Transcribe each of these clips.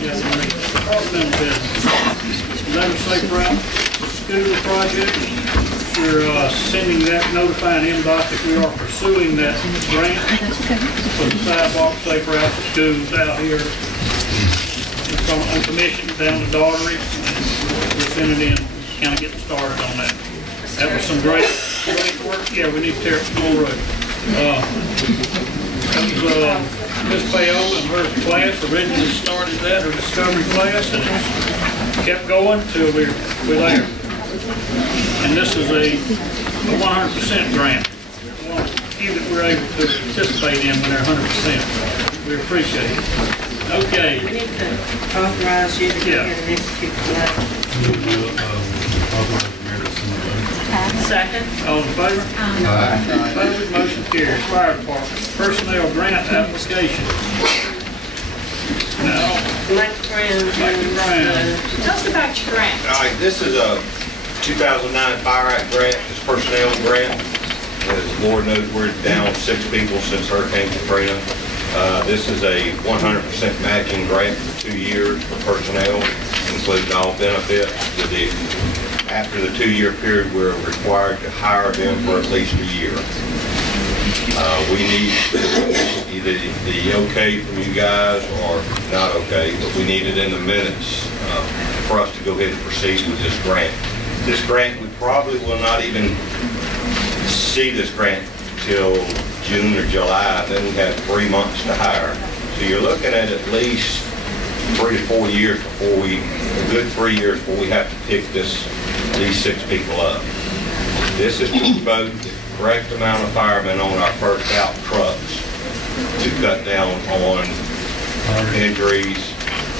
Yeah, department business. Letter safe route school project. We're sending that, notifying MDOT that we are pursuing that grant for the sidewalk safe route to schools out here. It's on commission down to Daughtery. We're sending in, kind of getting started on that. That was some great work. Yeah, we need to tear up the whole road. Ms. Paola and her class originally started that, her discovery class, and it's kept going till we're there. And this is a 100% grant. One of the few that we're able to participate in when they're 100%. We appreciate it. Okay. We need to authorize you to go ahead and execute the letter. Second. All in favor? Aye. Opposed? Motion carries. Fire Department personnel grant application. Now, Mike Brown. Tell us about your grant. All right, this is a 2009 Fire Act grant. It's a personnel grant. As the Lord knows, we're down 6 people since Hurricane Katrina. This is a 100% matching grant for 2 years for personnel, including all benefits. After the 2-year period, we're required to hire them for at least a year. We need either the okay from you guys or not okay, but we need it in the minutes for us to go ahead and proceed with this grant. This grant, we probably will not even see this grant till June or July, then we have 3 months to hire. So you're looking at least 3 to 4 years before a good 3 years before we have to pick these 6 people up. This is to devote the correct amount of firemen on our first out trucks to cut down on injuries,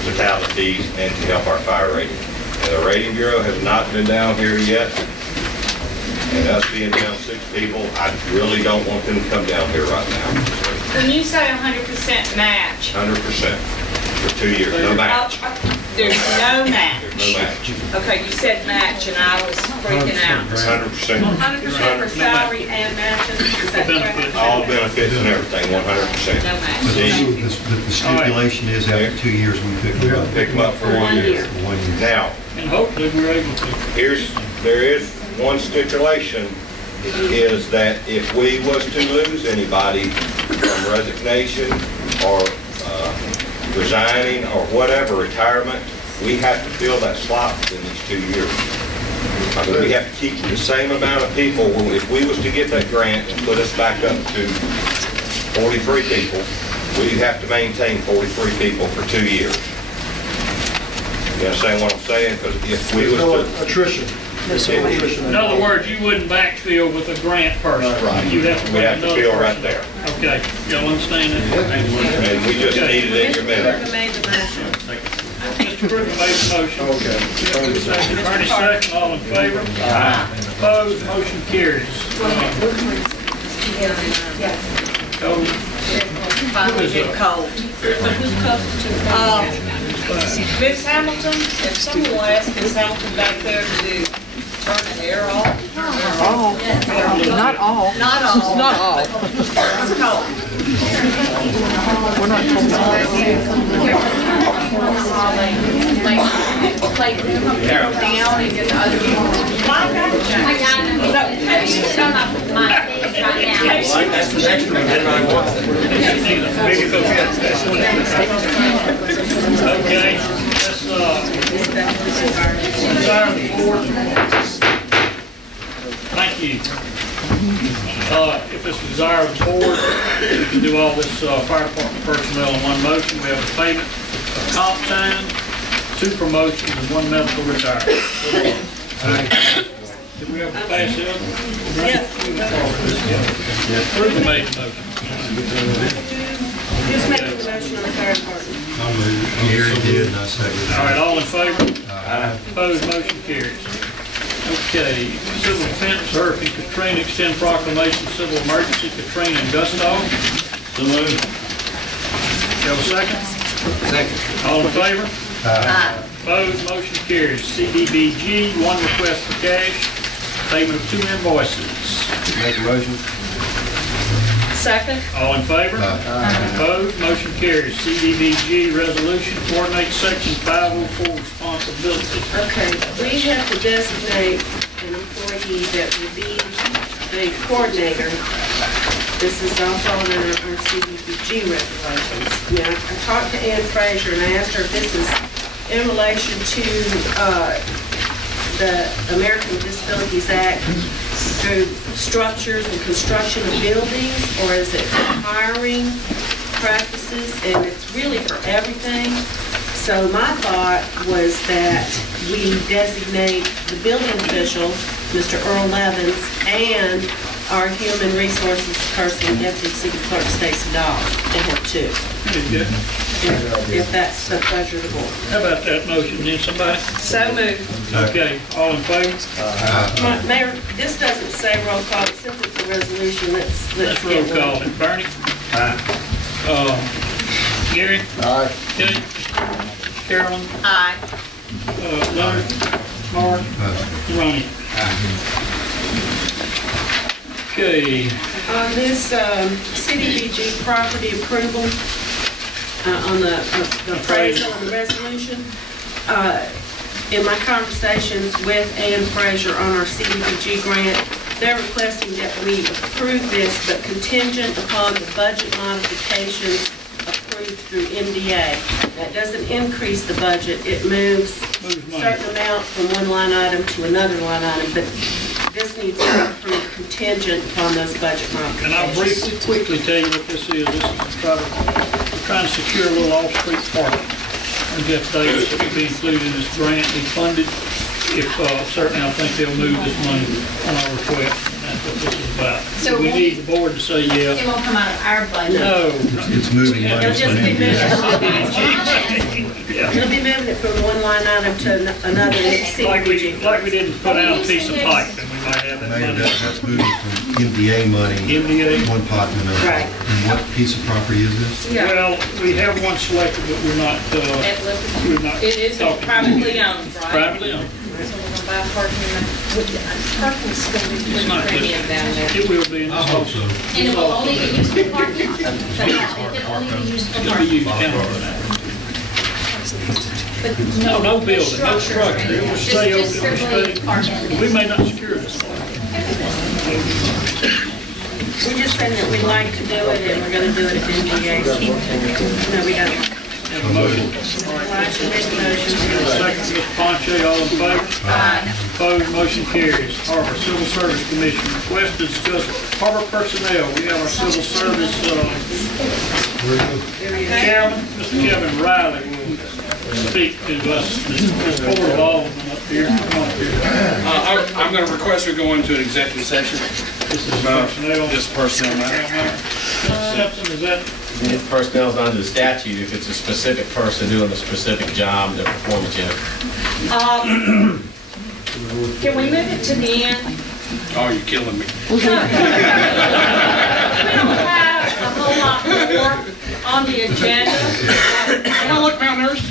fatalities, and to help our fire rating. And the rating bureau has not been down here yet. And us being down 6 people, I really don't want them to come down here right now. When you say 100% match. 100% for 2 years, no match. There's no match. There's no match. Okay, you said match and I was freaking out. 100%. 100% for salary and matches? Is that correct? All benefits and everything, 100%. No match. The stipulation is after 2 years we pick them up. Pick them up for 1 year. Now, and hopefully we're able to. there is one stipulation, is that if we was to lose anybody from resignation or resigning or whatever, retirement, we have to fill that slot within these 2 years. I mean, we have to keep the same amount of people. If we was to get that grant and put us back up to 43 people, we'd have to maintain 43 people for 2 years. You understand what I'm saying? Because if we was to... attrition. In other words, you wouldn't backfill with a grant person. Right. You'd have to we have to fill right there. Okay. Y'all understand that? And we just need it in your minutes. Mr. Brooker made the motion. Okay. Bernie second. All in favor? Aye. Opposed? Motion carries. Finally get cold. Who's closest to Miss Hamilton, if someone will ask Miss Hamilton back there to turn the air off. Oh, not all. Not all. Not all. It's cold. We're not told down and get the other people. That's the next one. Okay, thank you. If it's the desire of the board, we can do all this fire department personnel in one motion. We have a payment of comp time, 2 promotions, and 1 medical retirement. Did we ever pass it? Yes. Who made the motion? Just make the motion on the fire department. Gary did, and I seconded. All right, all in favor? Aye. Opposed, motion carries. Okay, civil defense, Hurricane Katrina, extend proclamation, civil emergency, Katrina and Gustav. So moved. You have a second? Second. All in favor? Aye. Opposed, motion carries. CDBG, 1 request for cash, payment of 2 invoices. Make a motion. Second. All in favor? Opposed? Motion carries. CDBG resolution coordinates section 504 responsibilities. Okay, we have to designate an employee that will be the coordinator. This is all followed under our CDBG regulations. Now, I talked to Ann Fraser and I asked her if this is in relation to the American Disabilities Act through structures and construction of buildings, or is it for hiring practices? And it's really for everything. So my thought was that we designate the building official, Mr. Earl Levins, and our human resources person, Deputy City Clerk Stacy Dahl, and have two. Pretty good. If that's the pleasure of the board. How about that motion, then, somebody? So moved. Okay, all in favor? Mayor, this doesn't say roll call, but since it's a resolution, let's Let's roll get call one. it. Bernie? Gary? Aye. Kenny? Carolyn? Aye. Leonard? Mark? Ronnie? Okay, On this CDBG property approval, on the appraisal and the resolution, in my conversations with Ann Fraser on our CDBG grant, they're requesting that we approve this, but contingent upon the budget modifications approved through MDA. That doesn't increase the budget, it moves a money. certain amount from one line item to another line item, but this needs to be approved contingent upon those budget modifications. and I'll quickly tell you what this is. This is we're trying to secure a little off-street parking. And Jeff Davis will be included in this grant, be funded. If, certainly I think they'll move this money on our request, and that's what this is about. So We we'll- need the board to say It yes. won't come out of our budget. No. It's moving money It'll just from be moving. MDA. Yeah. It'll be moving it from one line item to another, and it's Like CDBG. we didn't put out a piece of pipe, and we might have that Mayor, money. that's moving from MDA money, MDA? one pot to another. Right. And what piece of property is this? Yeah. Well, we have one selected, but we're not It is talking. privately owned, right? Privately owned. So we're gonna buy parking. Parking's gonna be It's pretty not premium down there. just, it will be in this also. And it will only be used for parking? So it can only be used for It's gonna be parking? used county for that. No, no building, no structure. It will stay open, Just it will strictly stay. parking? We may not secure this one. We just said that we'd like to do it, and we're gonna do it if MDA. No, we don't. Have a motion. Elijah made the motion. Second, Mr. Ponche, all in favor? Opposed, motion carries. Harbor Civil Service Commission, request to discuss harbor personnel. We have our civil service, chairman, Mr. Kevin Riley will speak to us, this board of aldermen up here. Come on up here. I'm going to request we go into an executive session. This is personnel. This personnel matter. Mr. Simpson, is that? If personnel's under the statute, if it's a specific person doing a specific job, they're performance unit. Can we move it to the end? Oh, you're killing me. We don't have a whole lot more on the agenda. I don't look malnourished.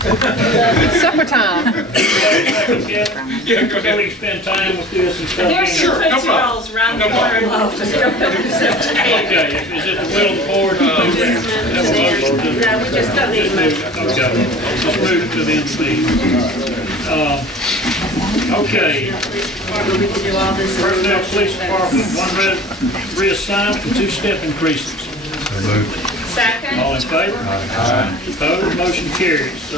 Supper time. Yeah, go So we ahead. can spend time with this and stuff. There's some Sure, no Tootsie problem. Rolls around the No corner in the office. Go put this up to the end. Okay, is it the will of the board? No, we just don't need a motion. Okay, let's move to the end of the meeting. Okay, We can do all this. personnel police department, one reassigned and 2 step increases. So moved. Second. All in favor? Opposed, motion carries.